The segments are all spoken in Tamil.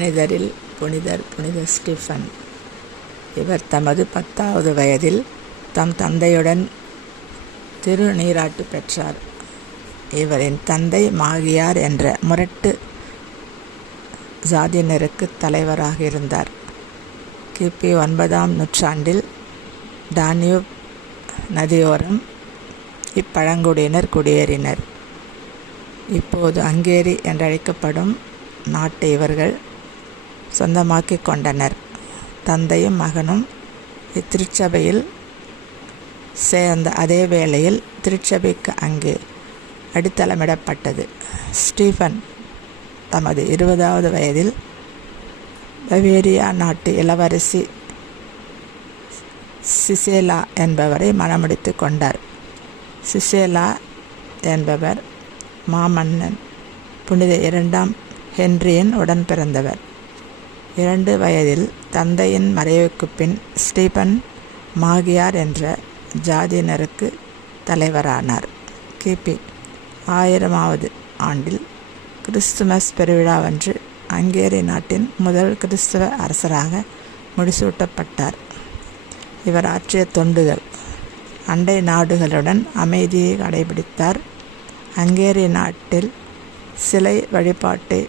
மனிதரில் புனிதர் புனித ஸ்டீஃபன். இவர் தமது பத்தாவது வயதில் தம் தந்தையுடன் திருநீராட்டு பெற்றார். இவரின் தந்தை மாகியார் என்ற முரட்டு ஜாதியினருக்கு தலைவராக இருந்தார். கிபி ஒன்பதாம் நூற்றாண்டில் டானியூப் நதியோரம் இப்பழங்குடியினர் குடியேறினர். இப்போது அங்கேரி என்றழைக்கப்படும் நாட்டை இவர்கள் சொந்தமாக்கிக் கொண்டனர். தந்தையும் மகனும் இத்திருச்சபையில் சேர்ந்த அதே வேளையில் திருச்சபைக்கு அங்கே அடித்தளமிடப்பட்டது. ஸ்டீஃபன் தமது இருபதாவது வயதில் பவேரியா நாட்டு இளவரசி சிசேலா என்பவரை மணமுடித்து கொண்டார். சிசேலா என்பவர் மாமன்னன் புனித இரண்டாம் ஹென்ரியின் உடன் பிறந்தவர். இரண்டு வயதில் தந்தையின் மறைவுக்கு பின் ஸ்டீபன் மாகியார் என்ற ஜாதியினருக்கு தலைவரானார். கிபி ஆயிரமாவது ஆண்டில் கிறிஸ்துமஸ் பெருவிழாவன்று ஹங்கேரி நாட்டின் முதல் கிறிஸ்தவ அரசராக முடிசூட்டப்பட்டார். இவர் ஆற்றிய தொண்டுகள் அண்டை நாடுகளுடன் அமைதியை கடைபிடித்தார். ஹங்கேரி நாட்டில் சிலை வழிபாட்டை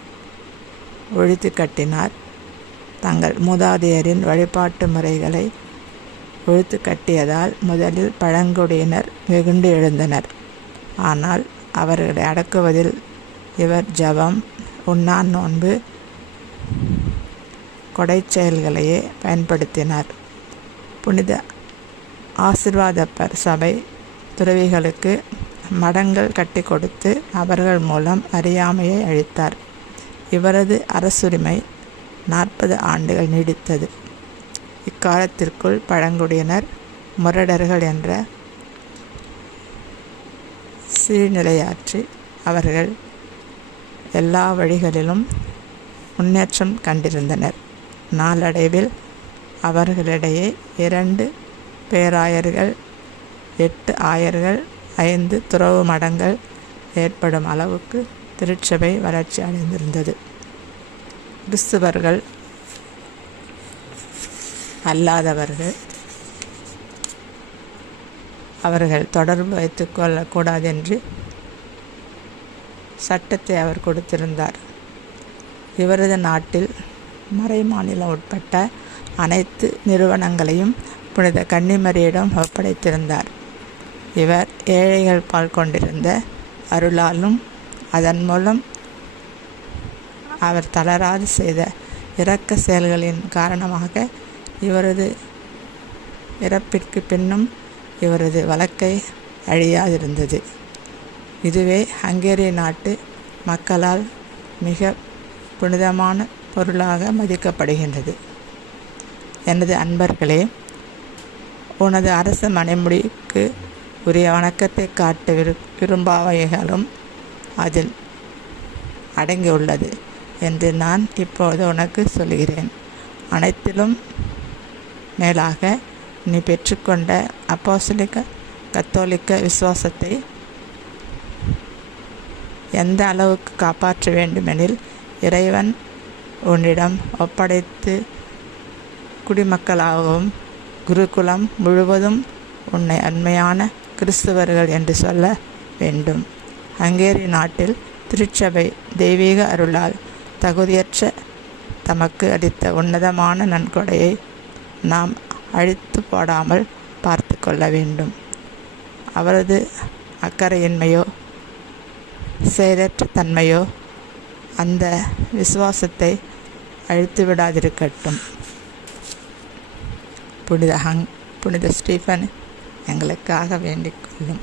ஒழித்து கட்டினார். தங்கள் மூதாதையரின் வழிபாட்டு முறைகளை ஒழித்து கட்டியதால் முதலில் பழங்குடியினர் வெகுண்டு எழுந்தனர். ஆனால் அவர்களை அடக்குவதில் இவர் ஜபம் உண்ணான் நோன்பு கொடை செயல்களையே பயன்படுத்தினார். புனித ஆசிர்வாதப்பர் சபை துறவிகளுக்கு மடங்கள் கட்டி கொடுத்து அவர்கள் மூலம் அறியாமையை அழித்தார். இவரது அரசுரிமை நாற்பது ஆண்டுகள் நீடித்தது. இக்காலத்திற்குள் பழங்குடியினர் முரடர்கள் என்ற சீர்நிலையாற்றி அவர்கள் எல்லா வழிகளிலும் முன்னேற்றம் கண்டிருந்தனர். நாளடைவில் அவர்களிடையே இரண்டு பேராயர்கள் எட்டு ஆயர்கள் ஐந்து துறவு மடங்கள் ஏற்படும் அளவுக்கு திருச்சபை வளர்ச்சி அடைந்திருந்தது. கிறிஸ்துவர்கள் அல்லாதவர்கள். அவர்கள் தொடர்பு வைத்து கொள்ளக்கூடாது என்று சட்டத்தை அவர் கொடுத்திருந்தார். இவரது நாட்டில் மறைமாநிலம் உட்பட்ட அனைத்து நிறுவனங்களையும் புனித கன்னிமரியிடம் ஒப்படைத்திருந்தார். இவர் ஏழைகள் பால் கொண்டிருந்த அருளாலும் அதன் மூலம் அவர் தளராது செய்த இரக்க செயல்களின் காரணமாக இவரது இறப்பிற்கு பின்னும் இவரது வழக்கை அழியாதிருந்தது. இதுவே ஹங்கேரிய நாட்டு மக்களால் மிக புனிதமான பொருளாக மதிக்கப்படுகின்றது. எனது அன்பர்களே உனது அரச மனைமுடிக்கு உரிய வணக்கத்தை காட்ட விரு விரும்பாவைகளும் அதில் அடங்கியுள்ளது. என்று நான் இப்போது உனக்கு சொல்கிறேன் அனைத்திலும் மேலாக நீ பெற்றுக்கொண்ட அப்போசலிக்க கத்தோலிக்க விசுவாசத்தை எந்த அளவுக்கு காப்பாற்ற வேண்டுமெனில் இறைவன் உன்னிடம் ஒப்படைத்து குடிமக்களாகவும் குருகுலம் முழுவதும் உன்னை அண்மையான கிறிஸ்துவர்கள் என்று சொல்ல வேண்டும். ஹங்கேரி நாட்டில் திருச்சபை தெய்வீக அருளால் தகுதியற்ற தமக்கு அளித்த உன்னதமான நன்கொடையை நாம் அழித்து போடாமல் பார்த்து கொள்ள வேண்டும். அவரது அக்கறையின்மையோ செயலற்ற தன்மையோ அந்த விசுவாசத்தை அழித்து விடாதிருக்கட்டும். புனித ஹங் புனித ஸ்டீஃபன் எங்களுக்காக வேண்டிக் கொள்ளும்.